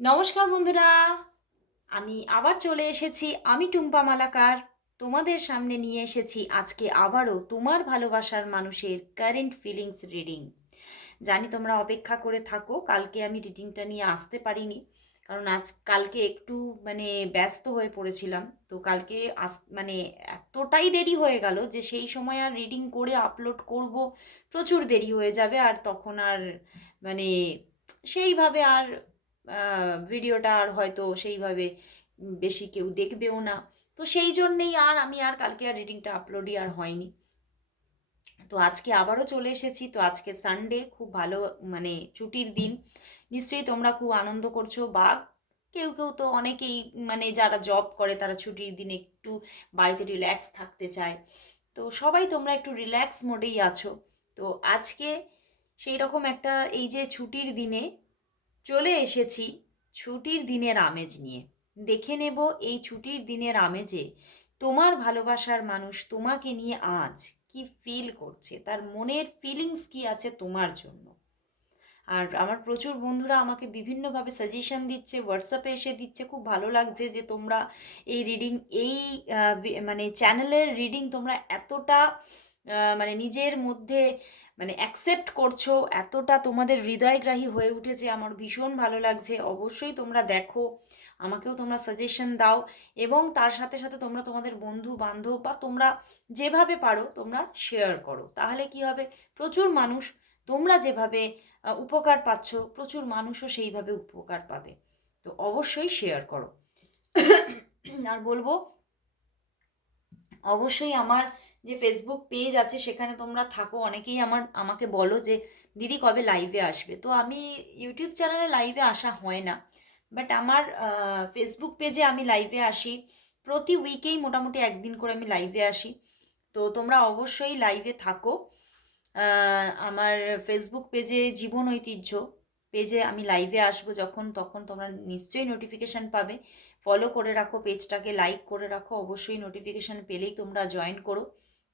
নমস্কার বন্ধুরা, আমি আবার চলে এসেছি আমি টুম্পা মালাকার। তোমাদের সামনে নিয়ে এসেছি আজকে আবারও তোমার ভালোবাসার মানুষের কারেন্ট ফিলিংস রিডিং জানি তোমরা অপেক্ষা করে থাকো, কালকে আমি রিডিংটা নিয়ে আসতে পারিনি, কারণ আজ কালকে একটু মানে ব্যস্ত হয়ে পড়েছিলাম। তো কালকে আস মানে এতটাই দেরি হয়ে গেল যে সেই সময় আর রিডিং করে আপলোড করব প্রচুর দেরি হয়ে যাবে, আর তখন আর মানে সেইভাবে আর ভিডিওটা আর হয়তো সেইভাবে বেশি কেউ দেখবেও না। তো সেই জন্যেই আর আমি আর কালকে আর রিডিংটা আপলোডই আর হয়নি। তো আজকে আবারও চলে এসেছি। তো আজকে সানডে খুব ভালো মানে ছুটির দিন। নিশ্চয়ই তোমরা খুব আনন্দ করছ বা কেউ কেউ তো অনেকেই মানে যারা জব করে, তারা ছুটির দিনে একটু বাড়িতে রিল্যাক্স থাকতে চায়। তো সবাই তোমরা একটু রিল্যাক্স মোডেই আছো। তো আজকে সেই রকম একটা এই যে ছুটির দিনে চলে এসেছি ছুটির দিনের আমেজ নিয়ে। দেখে নেব এই ছুটির দিনের আমেজে তোমার ভালোবাসার মানুষ তোমাকে নিয়ে আজ কি ফিল করছে? তার মনের ফিলিংস কি আছে তোমার জন্য? আর আমার প্রচুর বন্ধুরা আমাকে বিভিন্নভাবে সাজেশন দিচ্ছে হোয়াটসঅ্যাপে এসে দিচ্ছে, খুব ভালো লাগছে যে তোমরা এই রিডিং এই মানে চ্যানেলের রিডিং তোমরা এতটা মানে নিজের মধ্যে মানে অ্যাকসেপ্ট করছ, এতটা তোমাদের হৃদয়গ্রাহী হয়ে উঠেছে, আমার ভীষণ ভালো লাগছে, অবশ্যই তোমরা দেখো, আমাকেও তোমরা সাজেশন দাও এবং তার সাথে সাথে তোমরা তোমাদের বন্ধু বান্ধব বা তোমরা যেভাবে পারো, তোমরা শেয়ার করো। তাহলে কি হবে? প্রচুর মানুষ তোমরা যেভাবে উপকার পাচ্ছ, প্রচুর মানুষও সেইভাবে উপকার পাবে। তো অবশ্যই শেয়ার করো। আর বলব, অবশ্যই আমার যে ফেসবুক পেজ আছে, সেখানে তোমরা থাকো। অনেকেই আমার, আমাকে বলো যে, দিদি কবে লাইভে আসবে? তো আমি ইউটিউব চ্যানেলে লাইভে আসা হয় না। বাট আমার ফেসবুক পেজে আমি লাইভে আসি। প্রতি উইকেই মোটামুটি একদিন করে আমি লাইভে আসি। তো তোমরা অবশ্যই লাইভে থাকো। আমার ফেসবুক পেজে জীবন ঐতিহ্য পেজে আমি লাইভে আসব যখন, তখন তোমরা নিশ্চয়ই নোটিফিকেশান পাবে। ফলো করে রাখো পেজটাকে লাইক করে রাখো। অবশ্যই নোটিফিকেশান পেলেই তোমরা জয়েন করো।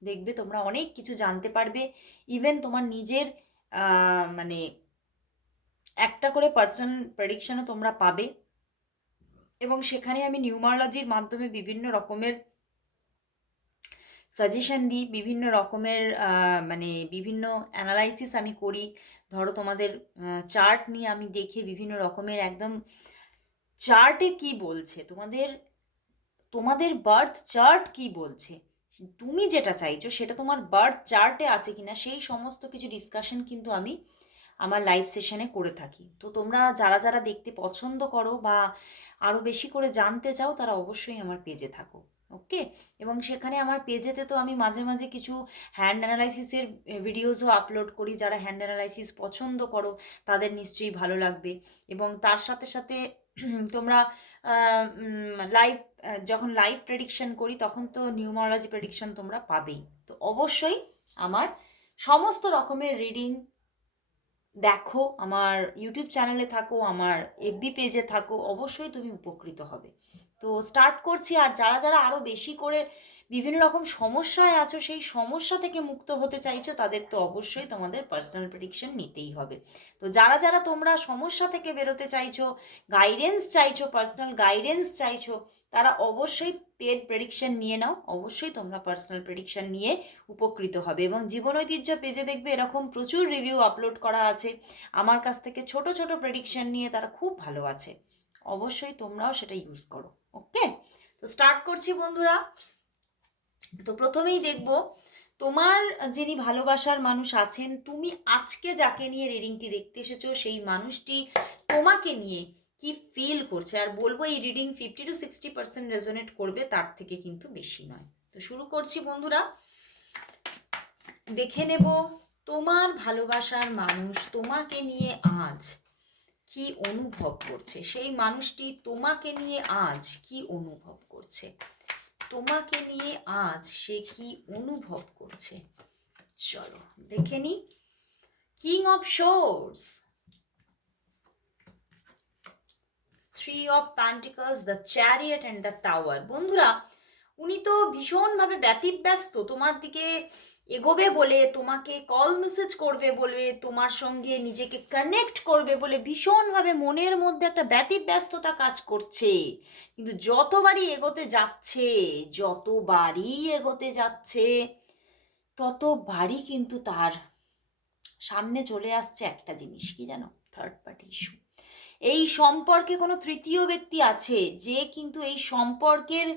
দেখবে তোমরা অনেক কিছু জানতে পারবে। ইভেন তোমার নিজের মানে একটা করে পার্সোনাল প্রেডিকশনও তোমরা পাবে। এবং সেখানে আমি নিউমারোলজির মাধ্যমে বিভিন্ন রকমের সাজেশন দিই, বিভিন্ন রকমের মানে বিভিন্ন অ্যানালাইসিস আমি করি। ধরো তোমাদের চার্ট নিয়ে আমি দেখে বিভিন্ন রকমের একদম চার্টে কি বলছে? তোমাদের তোমাদের বার্থ চার্ট কি বলছে? তুমি যেটা চাইছো সেটা তোমার বার্থ চার্টে আছে কিনা, সেই সমস্ত কিছু ডিসকাশন কিন্তু আমি আমার লাইভ সেশনে করে থাকি। তো তোমরা যারা যারা দেখতে পছন্দ করো বা আরও বেশি করে জানতে চাও, তারা অবশ্যই আমার পেজে থাকো ওকে এবং সেখানে আমার পেজেতে তো আমি মাঝে মাঝে কিছু হ্যান্ড অ্যানালাইসিসের ভিডিওসও আপলোড করি। যারা হ্যান্ড অ্যানালাইসিস পছন্দ করো, তাদের নিশ্চয়ই ভালো লাগবে। এবং তার সাথে সাথে তোমরা লাইভ যখন লাইভ প্রেডিকশন করি, তখন তো নিউমারোলজি প্রেডিকশন তোমরা পাবেই। তো অবশ্যই আমার সমস্ত রকমের রিডিং দেখো, আমার ইউটিউব চ্যানেলে থাকো, আমার এফবি পেজে থাকো, অবশ্যই তুমি উপকৃত হবে। তো স্টার্ট করছি, আর যারা যারা আরও বেশি করে বিভিন্ন রকম সমস্যায় আছো, সেই সমস্যা থেকে মুক্ত হতে চাইছো, তাদের তো অবশ্যই তোমাদের পার্সোনাল প্রেডিকশন নিতেই হবে। তো যারা যারা তোমরা সমস্যা থেকে বেরোতে চাইছো গাইডেন্স চাইছো পার্সোনাল গাইডেন্স চাইছো, তারা অবশ্যই পেড প্রেডিকশন নিয়ে নাও। অবশ্যই তোমরা পার্সোনাল প্রেডিকশন নিয়ে উপকৃত হবে এবং জীবন ঐতিহ্য পেজে দেখবে এরকম প্রচুর রিভিউ আপলোড করা আছে। আমার কাছ থেকে ছোট ছোট প্রেডিকশন নিয়ে তারা খুব ভালো আছে। অবশ্যই তোমরাও সেটা ইউজ করো। ওকে তো স্টার্ট করছি বন্ধুরা। তো প্রথমেই দেখব, তোমার যিনি ভালোবাসার মানুষ আছেন, তুমি আজকে যাকে নিয়ে রিডিংটি দেখতে এসেছ, সেই মানুষটি তোমাকে নিয়ে কি ফিল করছে? আর বলব এই reading fifty to sixty percent resonate করবে তার থেকে কিন্তু বেশি নয়। তো শুরু করছি বন্ধুরা। দেখে নেব, তোমার ভালোবাসার মানুষ তোমাকে নিয়ে আজ কি অনুভব করছে? সেই মানুষটি তোমাকে নিয়ে আজ কি অনুভব করছে? তোমাকে নিয়ে আজ সে কি অনুভব করছে? চলো, দেখে নি। King of swords three of pentacles the chariot and the tower বন্ধুরা, উনি তো ভীষণভাবে ব্যতিব্যস্ত। তোমার দিকে এগোবে বলে, তোমাকে কল মেসেজ করবে বলে, তোমার সঙ্গে নিজেকে কানেক্ট করবে বলে ভীষণভাবে মনের মধ্যে একটা ব্যতিব্যস্ততা কাজ করছে। কিন্তু যতবারই এগোতে যাচ্ছে, যতবারই এগোতে যাচ্ছে, ততবারই কিন্তু তার সামনে চলে আসছে একটা জিনিস, কি জানো? থার্ড পার্টি ইস্যু এই সম্পর্কে কোনো তৃতীয় ব্যক্তি আছে যে কিন্তু এই সম্পর্কের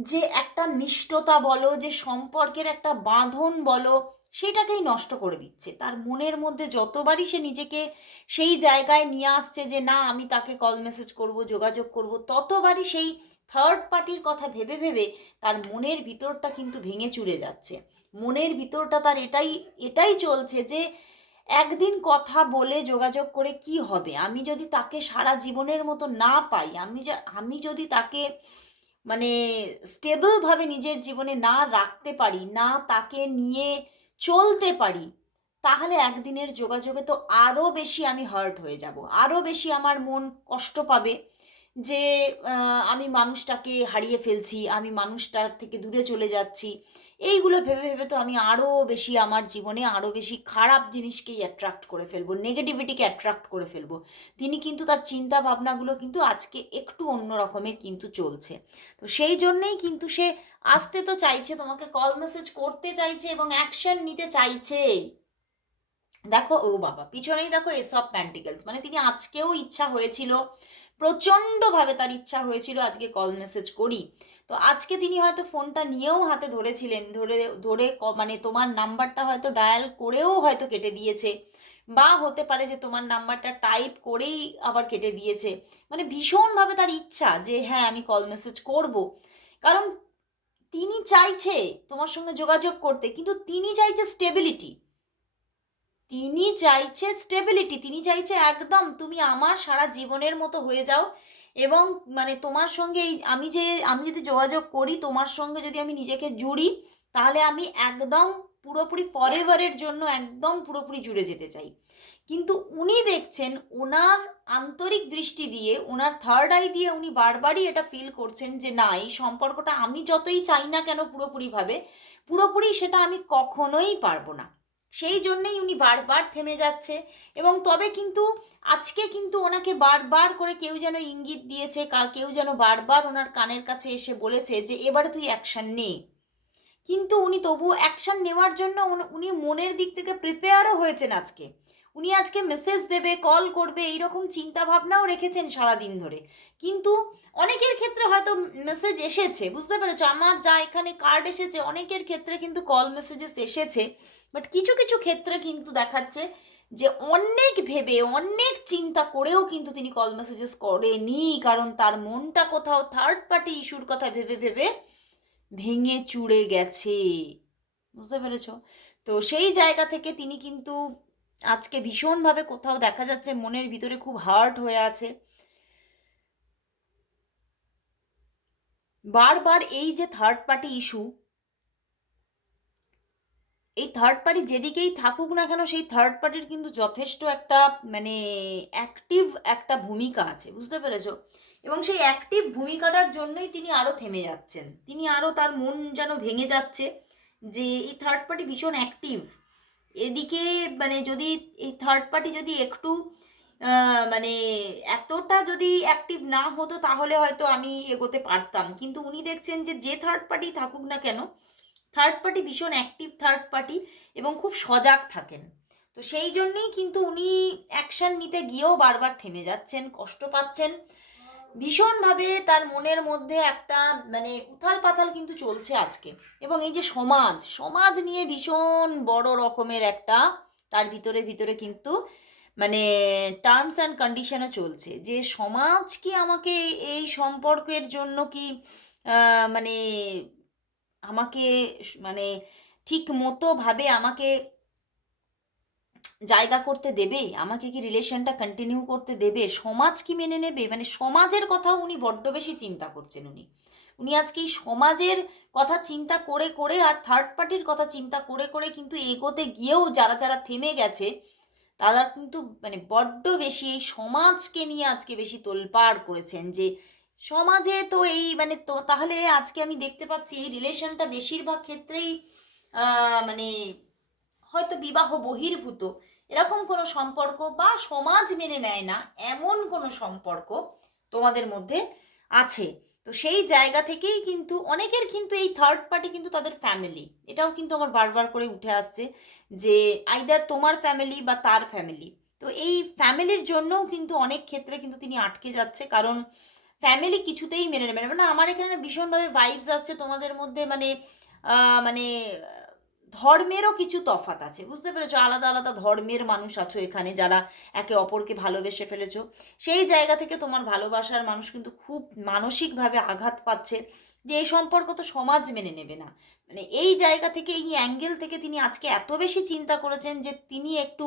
যে একটা মিষ্টতা বলো, যে সম্পর্কের একটা বাঁধন বলো, সেটাকেই নষ্ট করে দিচ্ছে। তার মনের মধ্যে যতবারই সে নিজেকে সেই জায়গায় নিয়ে আসছে যে, না, আমি তাকে কল মেসেজ করব, যোগাযোগ করব, ততবারই সেই থার্ড পার্টির কথা ভেবে ভেবে তার মনের ভিতরটা কিন্তু ভেঙে চুরে যাচ্ছে। মনের ভিতরটা তার এটাই এটাই চলছে যে একদিন কথা বলে যোগাযোগ করে কি হবে? আমি যদি তাকে সারা জীবনের মতো না পাই, আমি আমি যদি তাকে মানে স্টেবলভাবে নিজের জীবনে না রাখতে পারি, না তাকে নিয়ে চলতে পারি, তাহলে একদিনের যোগাযোগে তো আরও বেশি আমি হার্ট হয়ে যাব। আরও বেশি আমার মন কষ্ট পাবে। যে আমি মানুষটাকে হারিয়ে ফেলছি, আমি মানুষটার থেকে দূরে চলে যাচ্ছি, এইগুলো ভেবে ভেবে তো আমি আরও বেশি আমার জীবনে আরও বেশি খারাপ জিনিসকেই অ্যাট্রাক্ট করে ফেলব নেগেটিভিটিকে অ্যাট্রাক্ট করে ফেলব। তিনি কিন্তু তার চিন্তা ভাবনাগুলো কিন্তু আজকে একটু অন্য রকমের কিন্তু চলছে। তো সেই জন্যেই কিন্তু সে আসতে তো চাইছে, তোমাকে কল মেসেজ করতে চাইছে এবং অ্যাকশন নিতে চাইছে। দেখো, ও বাবা, পিছনেই দেখো, এসব প্যান্টিকেলস মানে তিনি আজকেও ইচ্ছা হয়েছিল প্রচণ্ডভাবে তার ইচ্ছা হয়েছিল আজকে কল মেসেজ করি। তো আজকে তিনি হয়তো ফোনটা নিয়েও হাতে ধরেছিলেন, ধরে ধরে মানে তোমার নাম্বারটা হয়তো ডায়াল করেও হয়তো কেটে দিয়েছে। বা হতে পারে যে তোমার নাম্বারটা টাইপ করেই আবার কেটে দিয়েছে। মানে ভীষণভাবে তার ইচ্ছা যে হ্যাঁ আমি কল মেসেজ করব। কারণ তিনি চাইছে তোমার সঙ্গে যোগাযোগ করতে, কিন্তু তিনি চাইছে স্টেবিলিটি তিনি চাইছে স্টেবিলিটি তিনি চাইছে একদম তুমি আমার সারা জীবনের মতো হয়ে যাও এবং মানে তোমার সঙ্গে এই আমি যে, আমি যদি যোগাযোগ করি, তোমার সঙ্গে যদি আমি নিজেকে জুড়ি, তাহলে আমি একদম পুরোপুরি ফরেভারের জন্য একদম পুরোপুরি জুড়ে যেতে চাই। কিন্তু উনি দেখছেন ওনার আন্তরিক দৃষ্টি দিয়ে, ওনার থার্ড আই দিয়ে উনি বারবারই এটা ফিল করছেন যে না, এই সম্পর্কটা আমি যতই চাই না কেন পুরোপুরিভাবে, পুরোপুরি সেটা আমি কখনোই পারব না। সেই জন্যেই উনি বারবার থেমে যাচ্ছে এবং তবে কিন্তু আজকে কিন্তু ওনাকে বারবার করে কেউ যেন ইঙ্গিত দিয়েছে কেউ যেন বারবার ওনার কানের কাছে এসে বলেছে যে, এবারে তুই অ্যাকশান নে। কিন্তু উনি তবু অ্যাকশান নেওয়ার জন্য উনি মনের দিক থেকে প্রিপেয়ারও হয়েছেন আজকে। উনি আজকে মেসেজ দেবে কল করবে, এইরকম চিন্তা ভাবনাও রেখেছেন সারাদিন ধরে। কিন্তু অনেকের ক্ষেত্রে হয়তো মেসেজ এসেছে, বুঝতে পেরেছ? আমার যা এখানে কার্ড এসেছে, অনেকের ক্ষেত্রে কিন্তু কল মেসেজেস এসেছে। বাট কিছু কিছু ক্ষেত্রে কিন্তু দেখাচ্ছে যে অনেক ভেবে, অনেক চিন্তা করেও কিন্তু তিনি কল মেসেজেস করেনি। কারণ তার মনটা কোথাও থার্ড পার্টি ইস্যুর কথা ভেবে ভেবে ভেঙে চুড়ে গেছে। বুঝতে পেরেছ? তো সেই জায়গা থেকে তিনি কিন্তু আজকে ভীষণভাবে কোথাও দেখা যাচ্ছে, মনের ভিতরে খুব হার্ট হয়ে আছে। বারবার এই যে থার্ড পার্টি ইস্যু এই থার্ড পার্টি যেদিকেই থাকুক না কেন, সেই থার্ড পার্টির কিন্তু যথেষ্ট একটা মানে অ্যাক্টিভ একটা ভূমিকা আছে, বুঝতে পেরেছ? এবং সেই অ্যাক্টিভ ভূমিকাটার জন্যই তিনি আরও থেমে যাচ্ছেন। তিনি আরও তার মন যেন ভেঙে যাচ্ছে যে এই থার্ড পার্টি ভীষণ অ্যাক্টিভ এদিকে মানে যদি এই থার্ড পার্টি যদি একটু মানে এতটা যদি অ্যাক্টিভ না হতো, তাহলে হয়তো আমি এগোতে পারতাম। কিন্তু উনি দেখছেন যে যে থার্ড পার্টি থাকুক না কেন থার্ড পার্টি ভীষণ অ্যাক্টিভ থার্ড পার্টি এবং খুব সজাগ থাকেন। তো সেই জন্যেই কিন্তু উনি অ্যাকশান নিতে গিয়েও বারবার থেমে যাচ্ছেন, কষ্ট পাচ্ছেন। ভীষণভাবে তার মনের মধ্যে একটা মানে উথাল পাথাল কিন্তু চলছে আজকে। এবং এই যে সমাজ সমাজ নিয়ে ভীষণ বড় রকমের একটা তার ভিতরে ভিতরে কিন্তু মানে টার্মস অ্যান্ড কন্ডিশনও চলছে। যে সমাজ কি আমাকে এই সম্পর্কের জন্য কি মানে আমাকে মানে ঠিক মতোভাবে আমাকে জায়গা করতে দেবে? আমাকে কি রিলেশনটা কন্টিনিউ করতে দেবে? সমাজ কি মেনে নেবে? মানে সমাজের কথাও উনি বড্ড বেশি চিন্তা করছেন উনি। উনি আজকে এই সমাজের কথা চিন্তা করে করে আর থার্ড পার্টির কথা চিন্তা করে করে কিন্তু এগোতে গিয়েও যারা যারা থেমে গেছে, তারা কিন্তু মানে বড্ড বেশি এই সমাজকে নিয়ে আজকে বেশি তোলপাড় করেছেন যে সমাজে তো এই মানে তো তাহলে আজকে আমি দেখতে পাচ্ছি এই রিলেশনটা বেশিরভাগ ক্ষেত্রেই মানে হয়তো বিবাহ বহির্ভূত। এরকম কোনো সম্পর্ক বা সমাজ মেনে নেয় না, এমন কোনো সম্পর্ক তোমাদের মধ্যে আছে। তো সেই জায়গা থেকেই কিন্তু অনেকের কিন্তু এই থার্ড পার্টি কিন্তু তাদের ফ্যামিলি এটাও কিন্তু আমার বারবার করে উঠে আসছে যে আইদার তোমার ফ্যামিলি বা তার ফ্যামিলি তো এই ফ্যামিলির জন্যও কিন্তু অনেক ক্ষেত্রে কিন্তু তিনি আটকে যাচ্ছে। কারণ ফ্যামিলি কিছুতেই মেনে নেবে না। মানে আমার এখানে ভীষণভাবে ভাইবস আসছে তোমাদের মধ্যে মানে মানে ধর্মেরও কিছু তফাত আছে, বুঝতে পেরেছ? আলাদা আলাদা ধর্মের মানুষ আছো এখানে যারা একে অপরকে ভালোবেসে ফেলেছো। সেই জায়গা থেকে তোমার ভালোবাসার মানুষ কিন্তু খুব মানসিকভাবে আঘাত পাচ্ছে যে এই সম্পর্ক তো সমাজ মেনে নেবে না। মানে এই জায়গা থেকে, এই অ্যাঙ্গেল থেকে তিনি আজকে এত বেশি চিন্তা করেছেন যে তিনি একটু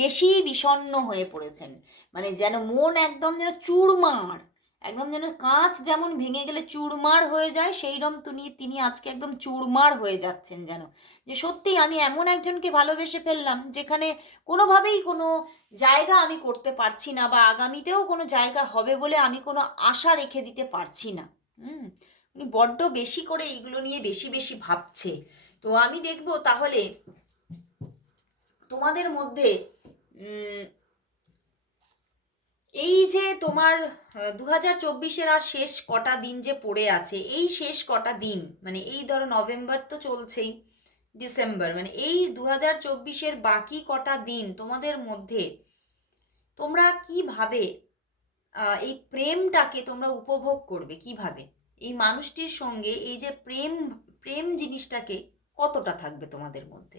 বেশি বিষণ্ণ হয়ে পড়েছেন। মানে যেন মন একদম যেন চুরমার একদম যেন কাঁচ যেমন ভেঙে গেলে চুরমার হয়ে যায় সেই রকম তিনি তিনি আজকে একদম চুরমার হয়ে যাচ্ছেন যেন। যে সত্যি আমি এমন একজনকে ভালোবেসে ফেললাম, যেখানে কোনোভাবেই কোনো জায়গা আমি করতে পারছি না বা আগামীতেও কোনো জায়গা হবে বলে আমি কোনো আশা রেখে দিতে পারছি না। হুম, উনি বড্ড বেশি করে এইগুলো নিয়ে বেশি বেশি ভাবছে। তো আমি দেখব তাহলে তোমাদের মধ্যে এই যে তোমার দু হাজার চব্বিশের আর শেষ কটা দিন যে পড়ে আছে, এই শেষ কটা দিন মানে এই ধরো নভেম্বর তো চলছেই, ডিসেম্বর মানে এই দু হাজার চব্বিশের বাকি কটা দিন তোমাদের মধ্যে, তোমরা কীভাবে এই প্রেমটাকে তোমরা উপভোগ করবে, কীভাবে? এই মানুষটির সঙ্গে এই যে প্রেম প্রেম জিনিসটাকে কতটা থাকবে তোমাদের মধ্যে?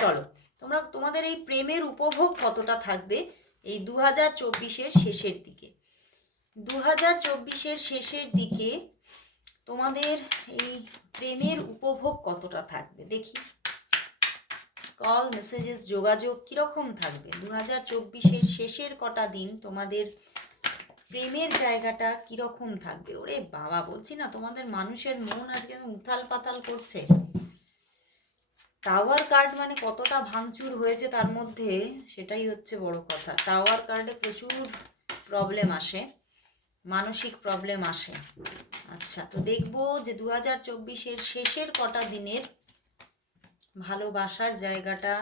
চলো, তোমরা, তোমাদের এই প্রেমের উপভোগ কতটা থাকবে এই দু হাজার চব্বিশের শেষের দিকে। দু হাজার চব্বিশের শেষের দিকে তোমাদের এই প্রেমের উপভোগ কতটা থাকবে দেখি। কল, মেসেজেস, যোগাযোগ কীরকম থাকবে? দু হাজার চব্বিশের শেষের কটা দিন তোমাদের প্রেমের জায়গাটা কীরকম থাকবে? ওরে বাবা, বলছি না, তোমাদের মানুষের মন আজকে উথাল পাতাল করছে। টাওয়ার কার্ড মানে কতটা ভাঙচুর হয়েছে তার মধ্যে সেটাই হচ্ছে বড় কথা। টাওয়ার কার্ডে প্রচুর প্রবলেম আসে, মানসিক প্রবলেম আসে। আচ্ছা তো দেখব যে দু হাজার চব্বিশের শেষের কটা দিনের ভালোবাসার জায়গাটা,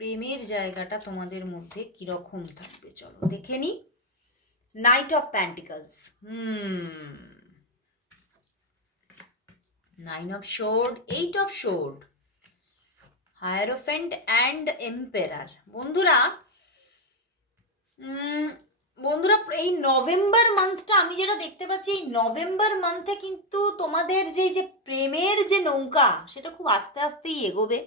প্রেমের জায়গাটা তোমাদের মধ্যে কীরকম থাকবে? চলো দেখে নি। Knight of pentacles hmm. Nine of swords eight of swords hierophant and emperor বন্ধুরা বন্ধুরা, এই নভেম্বর মান্থটা আমি যেটা দেখতে পাচ্ছি, এই নভেম্বর মান্থে কিন্তু তোমাদের যে যে প্রেমের যে নৌকা, সেটা খুব আস্তে আস্তেই এগোবে।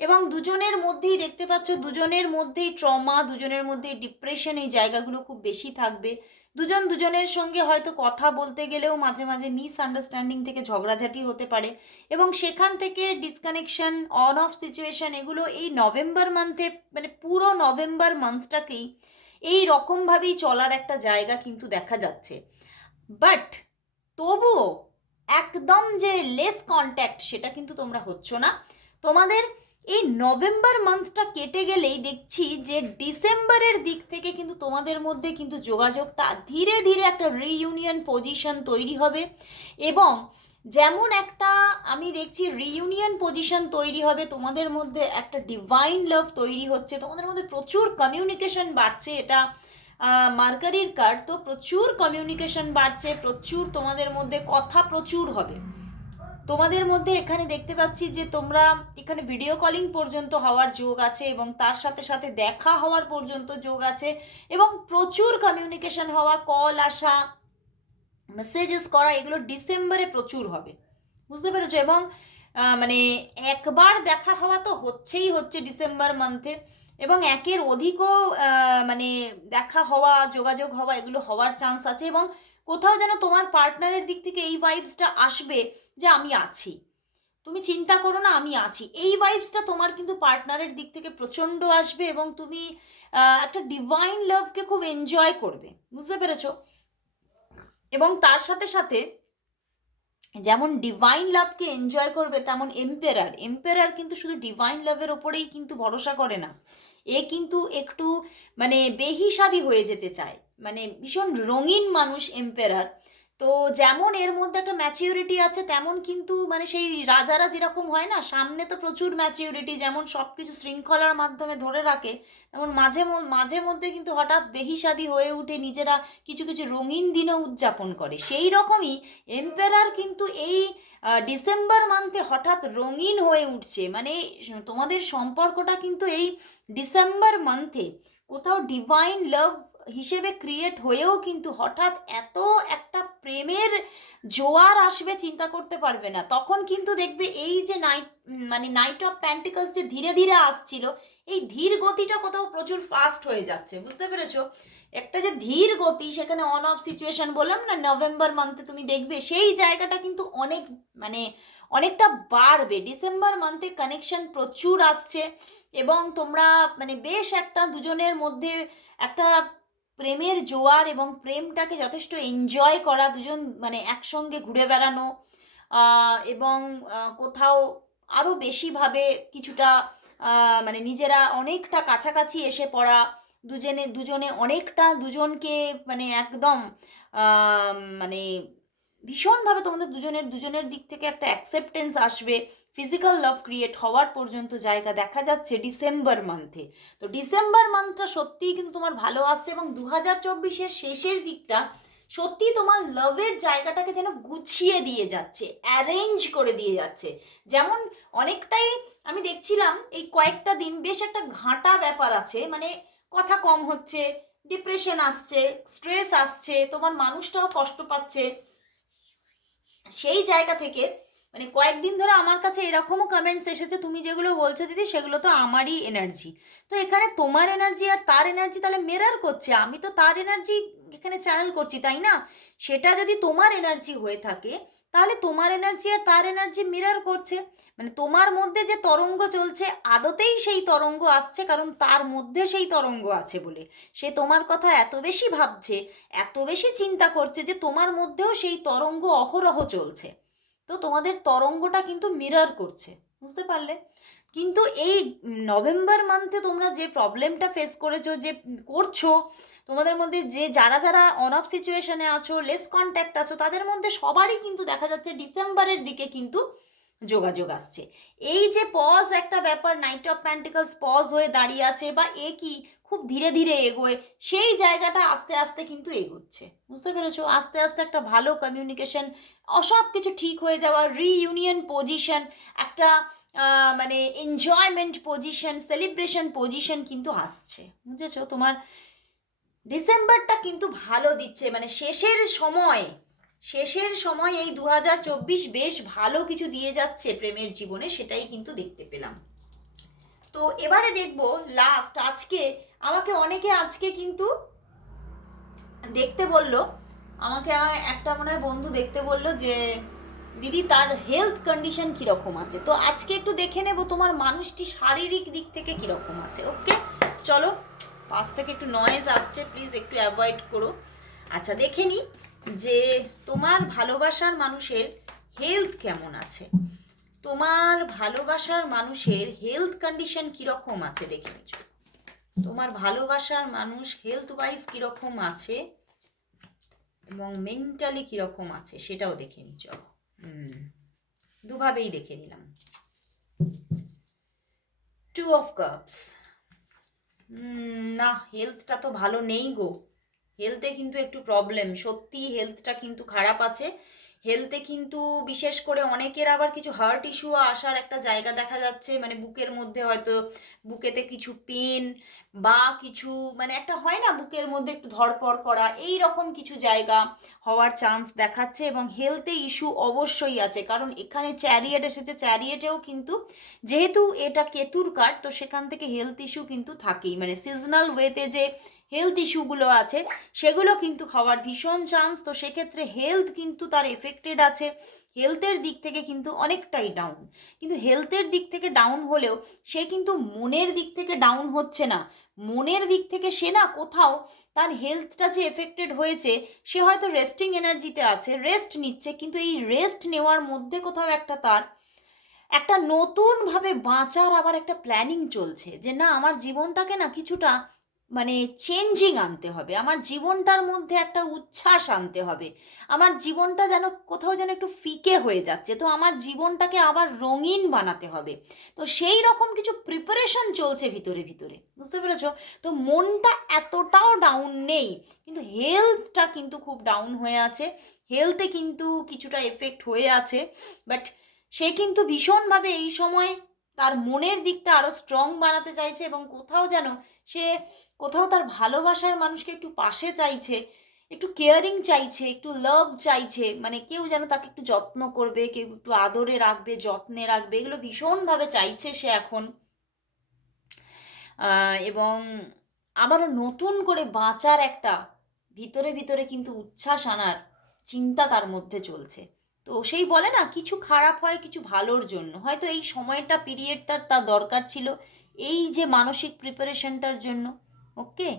এবং দুজনের মধ্যেই দেখতে পাচ্ছ, দুজনের মধ্যেই ট্রমা দুজনের মধ্যেই ডিপ্রেশন এই জায়গাগুলো খুব বেশি থাকবে। দুজন দুজনের সঙ্গে হয়তো কথা বলতে গেলেও মাঝে মাঝে মিস আন্ডারস্ট্যান্ডিং থেকে ঝগড়াঝাটি হতে পারে এবং সেখান থেকে ডিসকানেকশন অন অফ সিচুয়েশন এগুলো এই নভেম্বর মান্থে মানে পুরো নভেম্বর মান্থটাকেই এই রকমভাবেই চলার একটা জায়গা কিন্তু দেখা যাচ্ছে। বাট তবুও একদম যে লেস কন্ট্যাক্ট সেটা কিন্তু তোমরা হচ্ছ না। তোমাদের এই নভেম্বর মান্থটা কেটে গেলেই দেখছি যে ডিসেম্বরের দিক থেকে কিন্তু তোমাদের মধ্যে কিন্তু যোগাযোগটা ধীরে ধীরে একটা রিইউনিয়ন পজিশন তৈরি হবে। এবং যেমন একটা আমি দেখছি রিইউনিয়ন পজিশন তৈরি হবে, তোমাদের মধ্যে একটা ডিভাইন লাভ তৈরি হচ্ছে, তোমাদের মধ্যে প্রচুর কমিউনিকেশন বাড়ছে এটা মার্কারির কার্ড তো প্রচুর কমিউনিকেশন বাড়ছে, প্রচুর তোমাদের মধ্যে কথা প্রচুর হবে। তোমাদের মধ্যে এখানে দেখতে পাচ্ছি যে তোমরা এখানে ভিডিও কলিং পর্যন্ত হওয়ার যোগ আছে এবং তার সাথে সাথে দেখা হওয়ার পর্যন্ত যোগ আছে এবং প্রচুর কমিউনিকেশন হওয়া কল আসা মেসেজেস করা, এগুলো ডিসেম্বরে প্রচুর হবে। বুঝতে পেরেছ? এবং মানে একবার দেখা হওয়া তো হচ্ছেই হচ্ছে ডিসেম্বর মান্থে এবং একের অধিকও মানে দেখা হওয়া, যোগাযোগ হওয়া, এগুলো হওয়ার চান্স আছে এবং কোথাও যেন তোমার পার্টনারের দিক থেকে এই ভাইবসটা আসবে যে আমি আছি। তুমি চিন্তা করো না, আমি আছি। এই ভাইবসটা তোমার কিন্তু পার্টনারের দিক থেকে প্রচণ্ড আসবে এবং তুমি একটা ডিভাইন লাভকে খুব এনজয় করবে। বুঝতে পেরেছ? এবং তার সাথে সাথে যেমন ডিভাইন লাভকে এনজয় করবে, তেমন এম্পেরার এম্পেরার কিন্তু শুধু ডিভাইন লাভের ওপরেই কিন্তু ভরসা করে না। এ কিন্তু একটু মানে বেহিসাবি হয়ে যেতে চায়। মানে ভীষণ রঙিন মানুষ এম্পেরার তো যেমন এর মধ্যে একটা ম্যাচিউরিটি আছে, তেমন কিন্তু মানে সেই রাজারা যেরকম হয় না, সামনে তো প্রচুর ম্যাচিউরিটি যেমন সব কিছু শৃঙ্খলার মাধ্যমে ধরে রাখে, তেমন মাঝে মাঝে মধ্যে কিন্তু হঠাৎ বেহিসাবি হয়ে উঠে নিজেরা কিছু কিছু রঙিন দিনও উদযাপন করে। সেই রকমই এম্পেরার কিন্তু এই ডিসেম্বর মান্থে হঠাৎ রঙিন হয়ে উঠছে। মানে তোমাদের সম্পর্কটা কিন্তু এই ডিসেম্বর মান্থে কোথাও ডিভাইন লাভ হিসেবে ক্রিয়েট হয়েও কিন্তু হঠাৎ এত প্রেমের জোয়ার আসবে চিন্তা করতে পারবে না। তখন কিন্তু দেখবে এই যে নাইট মানে নাইট অফ প্যান্টিকলস যে ধীরে ধীরে আসছিল, এই ধীর গতিটা কোথাও প্রচুর ফাস্ট হয়ে যাচ্ছে, বুঝতে পেরেছ? একটা যে ধীর গতি, সেখানে অন অফ সিচুয়েশন বললাম না নভেম্বর মান্থে তুমি দেখবে, সেই জায়গাটা কিন্তু অনেক মানে অনেকটা বাড়বে। ডিসেম্বর মান্থে কানেকশন প্রচুর আসছে এবং তোমরা মানে বেশ একটা দুজনের মধ্যে একটা প্রেমের জোয়ার এবং প্রেমটাকে যথেষ্ট এনজয় করা, দুজন মানে একসঙ্গে ঘুরে বেড়ানো এবং কোথাও আরও বেশিভাবে কিছুটা মানে নিজেরা অনেকটা কাছাকাছি এসে পড়া, দুজনে দুজনে অনেকটা দুজনকে মানে একদম মানে ভীষণভাবে তোমাদের দুজনের দুজনের দিক থেকে একটা অ্যাকসেপ্টেন্স আসবে। ফিজিক্যাল লাভ ক্রিয়েট হওয়ার পর্যন্ত জায়গা দেখা যাচ্ছে ডিসেম্বর মান্থে তো ডিসেম্বর মান্থটা সত্যিই কিন্তু তোমার ভালো আসছে এবং দু হাজার চব্বিশের শেষের দিকটা সত্যি তোমার লাভের জায়গাটাকে যেন গুছিয়ে দিয়ে যাচ্ছে অ্যারেঞ্জ করে দিয়ে যাচ্ছে। যেমন অনেকটাই আমি দেখছিলাম এই কয়েকটা দিন বেশ একটা ঘাঁটা ব্যাপার আছে মানে কথা কম হচ্ছে ডিপ্রেশন আসছে স্ট্রেস আসছে, তোমার মানুষটাও কষ্ট পাচ্ছে। সেই জায়গা থেকে মানে কয়েকদিন ধরে আমার কাছে এরকমও কমেন্টস এসেছে, তুমি যেগুলো বলছো দিদি, সেগুলো তো আমারই এনার্জি তো এখানে তোমার এনার্জি আর তার এনার্জি তাহলে মেরার করছে। আমি তো তার এনার্জি এখানে চ্যানেল করছি, তাই না? সেটা যদি তোমার এনার্জি হয়ে থাকে তাহলে তোমার এনার্জি আর তার এনার্জি মিরার করছে। মানে তোমার মধ্যে যে তরঙ্গ চলছে, আদতেই সেই তরঙ্গ আসছে, কারণ তার মধ্যে সেই তরঙ্গ আছে বলে। সে তোমার কথা এত বেশি ভাবছে, এত বেশি চিন্তা করছে যে তোমার মধ্যেও সেই তরঙ্গ অহরহ চলছে। তো তোমাদের তরঙ্গটা কিন্তু মিরার করছে, বুঝতে পারলে? কিন্তু এই নভেম্বর মান্থে তোমরা যে প্রবলেমটা ফেস করেছ, যে করছ, তোমাদের মধ্যে যে যারা যারা অন অফ সিচুয়েশনে আছো লেস কন্ট্যাক্ট আছো, তাদের মধ্যে সবারই কিন্তু দেখা যাচ্ছে ডিসেম্বরের দিকে কিন্তু যোগাযোগ আসছে। এই যে পজ একটা ব্যাপার নাইট অফ প্যান্টিকলস পজ হয়ে দাঁড়িয়ে আছে বা এ কি খুব ধীরে ধীরে এগোয়, সেই জায়গাটা আস্তে আস্তে কিন্তু এগোচ্ছে। বুঝতে পেরেছ? আস্তে আস্তে একটা ভালো কমিউনিকেশন সব কিছু ঠিক হয়ে যাওয়া রিইউনিয়ন পজিশন একটা মানে এনজয়মেন্ট পজিশন সেলিব্রেশন পজিশন কিন্তু আসছে। বুঝেছ? তোমার ডিসেম্বরটা কিন্তু ভালো দিচ্ছে। মানে শেষের সময় শেষের সময় এই দু হাজার চব্বিশ বেশ ভালো কিছু দিয়ে যাচ্ছে প্রেমের জীবনে, সেটাই কিন্তু দেখতে পেলাম। তো এবারে দেখব লাস্ট আজকে আমাকে অনেকে আজকে কিন্তু দেখতে বলল, আমাকে আমার একটা মনে হয় বন্ধু দেখতে বলল যে দিদি, তার হেলথ কন্ডিশন কীরকম আছে? তো আজকে একটু দেখে নেব তোমার মানুষটি শারীরিক দিক থেকে কীরকম আছে ওকে চলো, পাশ থেকে একটু নয়েজ আসছে প্লিজ একটু অ্যাভয়েড করো। আচ্ছা দেখে নিই যে তোমার ভালোবাসার মানুষের হেলথ কেমন আছে? তোমার ভালোবাসার মানুষের হেলথ কন্ডিশন কীরকম আছে দেখে নিচ্ছ। তোমার ভালোবাসার মানুষ হেলথ ওয়াইজ কীরকম আছে এবং মেন্টালি কীরকম আছে সেটাও দেখে নিচ্ছ দুভাবেই দেখে নিলাম। টু অফ কাপস না হেলথটা তো ভালো নেই গো। হেলথে কিন্তু একটু প্রবলেম সত্যি হেলথটা কিন্তু খারাপ আছে। হেলথে কিন্তু বিশেষ করে অনেকের আবার কিছু হার্ট ইস্যু আসার একটা জায়গা দেখা যাচ্ছে। মানে বুকের মধ্যে হয়তো বুকেতে কিছু পেন বা কিছু মানে একটা হয় না বুকের মধ্যে একটু ধরপড় করা, এই রকম কিছু জায়গা হওয়ার চান্স দেখাচ্ছে এবং হেলথে ইস্যু অবশ্যই আছে। কারণ এখানে চ্যারিয়েট এসেছে চ্যারিয়েটেও কিন্তু যেহেতু এটা কেতুর কার্ড তো সেখান থেকে হেলথ ইস্যু কিন্তু থাকেই। মানে সিজনাল ওয়েতে যে হেলথ ইস্যুগুলো আছে, সেগুলো কিন্তু হওয়ার ভীষণ চান্স তো সেক্ষেত্রে হেলথ কিন্তু তার এফেক্টেড আছে। হেলথের দিক থেকে কিন্তু অনেকটাই ডাউন কিন্তু হেলথের দিক থেকে ডাউন হলেও সে কিন্তু মনের দিক থেকে ডাউন হচ্ছে না। মনের দিক থেকে সে না কোথাও তার হেলথটা যে এফেক্টেড হয়েছে, সে হয়তো রেস্টিং এনার্জিতে আছে রেস্ট নিচ্ছে, কিন্তু এই রেস্ট নেওয়ার মধ্যে কোথাও একটা তার একটা নতুনভাবে বাঁচার আবার একটা প্ল্যানিং চলছে যে না, আমার জীবনটাকে না কিছুটা মানে চেঞ্জিং আনতে হবে। আমার জীবনটার মধ্যে একটা উচ্ছ্বাস আনতে হবে। আমার জীবনটা যেন কোথাও যেন একটু ফিকে হয়ে যাচ্ছে। তো আমার জীবনটাকে আবার রঙিন বানাতে হবে। তো সেই রকম কিছু প্রিপারেশন চলছে ভিতরে ভিতরে। বুঝতে পেরেছ? তো মনটা এতটাও ডাউন নেই, কিন্তু হেলথটা কিন্তু খুব ডাউন হয়ে আছে। হেলথে কিন্তু কিছুটা এফেক্ট হয়ে আছে। বাট সে কিন্তু ভীষণভাবে এই সময় তার মনের দিকটা আরও স্ট্রং বানাতে চাইছে এবং কোথাও যেন সে কোথাও তার ভালোবাসার মানুষকে একটু পাশে চাইছে, একটু কেয়ারিং চাইছে, একটু লাভ চাইছে মানে কেউ যেন তাকে একটু যত্ন করবে, কেউ একটু আদরে রাখবে, যত্নে রাখবে, এগুলো ভীষণভাবে চাইছে সে এখন। এবং আবারও নতুন করে বাঁচার একটা ভিতরে ভিতরে কিন্তু উচ্ছ্বাস আনার চিন্তা তার মধ্যে চলছে। তো সেই বলে না, কিছু খারাপ হয়, কিছু ভালোর জন্য। হয়তো এই সময়টা পিরিয়ড তার তার দরকার ছিল। এই যে মানসিক প্রিপারেশনটার জন্য ওকে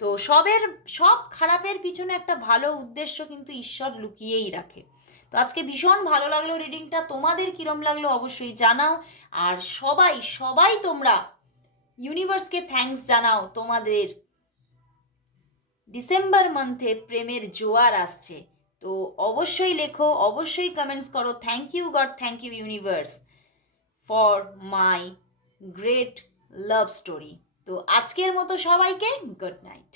তো সবের, সব খারাপের পিছনে একটা ভালো উদ্দেশ্য কিন্তু ঈশ্বর লুকিয়েই রাখে। তো আজকে ভীষণ ভালো লাগল রিডিংটা তোমাদের কিরম লাগল অবশ্যই জানাও। আর সবাই সবাই তোমরা ইউনিভার্সকে থ্যাঙ্কস জানাও। তোমাদের ডিসেম্বর মান্থে প্রেমের জোয়ার আসছে। তো অবশ্যই লেখো, অবশ্যই কমেন্টস করো। Thank you God thank you universe for my great love story তো আজকের মতো সবাইকে গুড নাইট